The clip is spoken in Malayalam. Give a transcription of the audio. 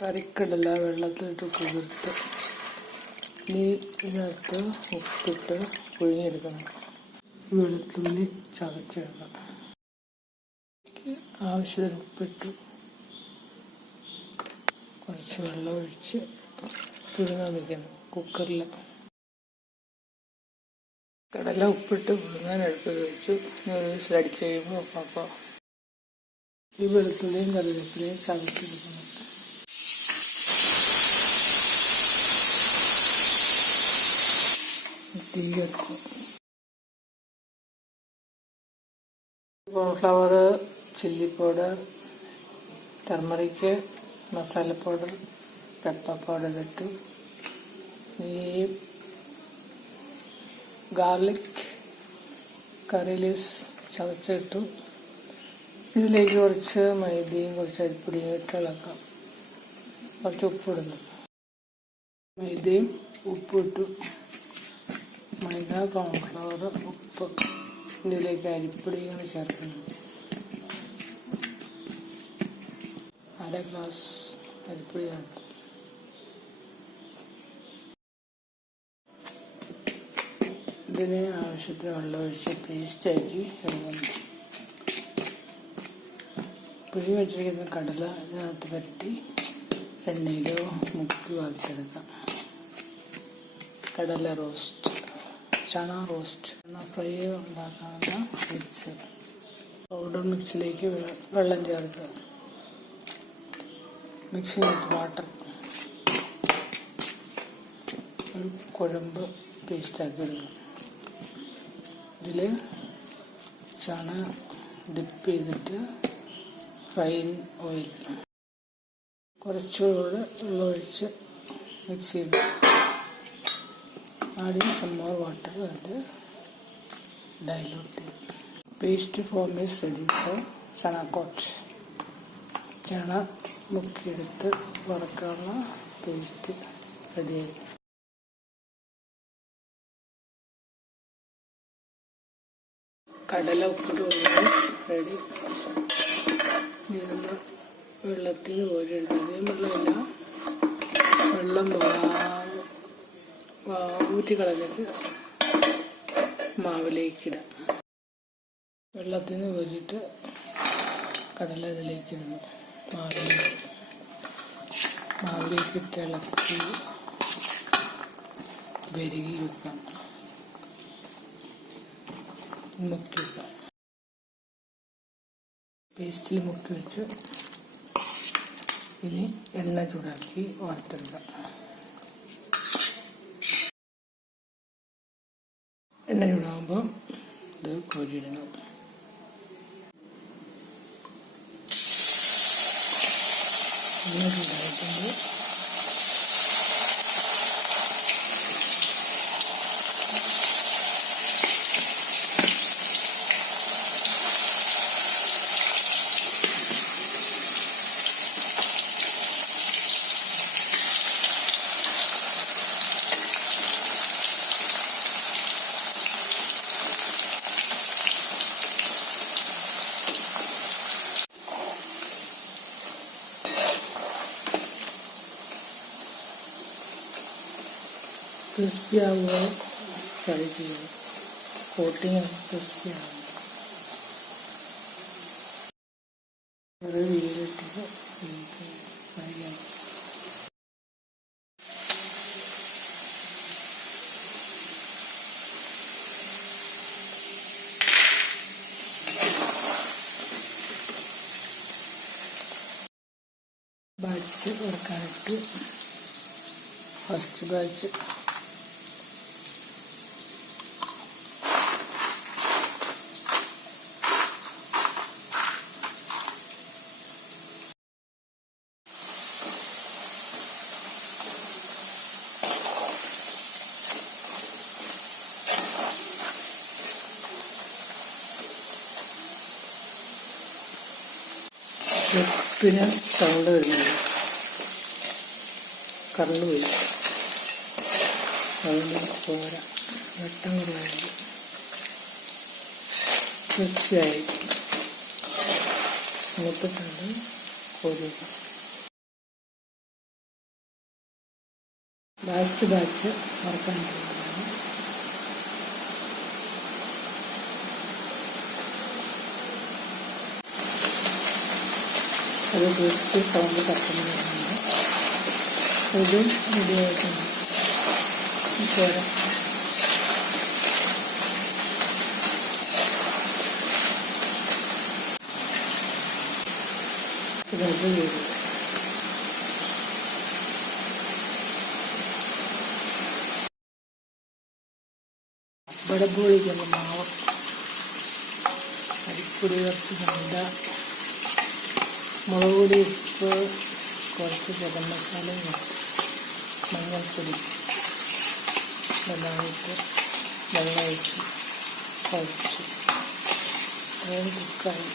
കറിക്കടല വെള്ളത്തിലിട്ട് കുതിർത്ത് ഇനി ഇതിനകത്ത് ഉപ്പിട്ട് പുഴുങ്ങിയെടുക്കണം. വെളുത്തുള്ളി ചതച്ചെടുക്കണം. ആവശ്യത്തിന് ഉപ്പിട്ട് കുറച്ച് വെള്ളം ഒഴിച്ച് പുഴുങ്ങാൻ വയ്ക്കണം കുക്കറിൽ കടല ഉപ്പിട്ട് പുഴുങ്ങാൻ എടുത്ത് വെച്ചു. ഒരു വിസിലടിച്ച് കഴിയുമ്പോൾ അപ്പോൾ ഈ വെളുത്തുള്ളിയും കറിവേപ്പിലയും ചതച്ചെടുക്കണം. Cornflour chilli powder turmeric masala powder pepper powder ഇട്ടു. ഈ ഗാർലിക് കറി ലീവ്സ് ചതച്ചിട്ടു. ഇതിലേക്ക് കുറച്ച് മൈദയും കുറച്ച് അരിപ്പൊടിയും ഇട്ട് ഇളക്കാം. കുറച്ച് ഉപ്പിടുന്നു. മൈദയും ഉപ്പിട്ടു മൈദ കോൺഫ്ലവർ ഉപ്പ്. ഇതിലേക്ക് അരിപ്പൊടിയും കൂടി ചേർക്കണം. അര ഗ്ലാസ് അരിപ്പൊടി ചേർത്തു ഇതിന് ആവശ്യത്തിന് വെള്ളം ഒഴിച്ച് പേസ്റ്റാക്കി എടുക്കുന്നു പുഴി വെച്ചിരിക്കുന്ന കടല ഇതിനകത്ത് പരട്ടി എണ്ണയിലോ മുക്കി വറുത്തെടുക്കാം കടല റോസ്റ്റ്. ചണ റോസ്റ്റ് എന്ന ഫ്രൈ ഉണ്ടാക്കാനുള്ള മിക്സ് പൗഡർ മിക്സിലേക്ക് വെള്ളം ചേർക്കുക. മിക്സിംഗ് വിത്ത് വാട്ടർ ഒരു കുഴമ്പ് പേസ്റ്റാക്കി എടുക്കുക ഇതിൽ ചണ ഡിപ്പ് ചെയ്തിട്ട് ഫ്രൈ ഓയിൽ കുറച്ചുകൂടെ വെള്ളം ഒഴിച്ച് മിക്സ് ചെയ്ത് adding some more water and dilute it. Paste form is ready for coat. Chana മുക്കിയെടുത്ത് വറക്കാനുള്ള പേസ്റ്റ് റെഡിയായി കടല ഉപ്പിട്ട് റെഡി ഇതൊന്ന് വെള്ളത്തിൽ കോരിയെടുത്തത് വെള്ളമില്ല വെള്ളം വാ ഊറ്റി കളഞ്ഞിട്ട് മാവിലേക്കിടാം. വെള്ളത്തിൽ നിന്ന് കോരിയിട്ട് കടല ഇതിലേക്ക് ഇടുന്നു മാവിലേക്ക്. മാവിലേക്ക് ഇട്ട് ഇളക്കി വെരുകി വെക്കാം. മുക്കി വെക്കാം പേസ്റ്റിൽ മുക്കി വെച്ച് ഇനി എണ്ണ ചൂടാക്കി വാർത്തെടുക്കാം എണ്ണ ചൂടാകുമ്പോൾ ഇത് കോരിയിടണം എണ്ണ ചൂടായിട്ടുണ്ട്. ക്രിസ്പി ആവുക ഫ്രൈ ചെയ്യുക കോട്ടിങ് ക്രിസ്പി ആവുക ബാച്ച് കൊടുക്കാനിട്ട് ഫസ്റ്റ് ബാച്ച് ചെപ്പിന് സൗണ്ട് വരുന്നത്. കറണ്ട് പോയി. അതുകൊണ്ട് പോരാ. വെട്ടം കുറവായിരുന്നു കൃഷിയായി മൂത്തിട്ടുണ്ട് കോരിയത് ബാച്ച് ബാച്ച് മറക്കാൻ പോകുന്നു. അത് ജസ്റ്റ് സൗണ്ട് കത്തുന്നതാണ് ഇതും റെഡിയായിട്ടുണ്ട് പോരാ. ഇതത് ചെയ്തു വടബോളിക്കുള്ള മാവ്. അരിപ്പൊടി കുറച്ച് മൈദ മുളക് പൊടി ഉപ്പ് കുറച്ച് ഗരം മസാലയും മഞ്ഞൾപ്പൊടി നന്നായിട്ട് വെള്ളം ഒഴിച്ച് അതാണ് കുക്കായി.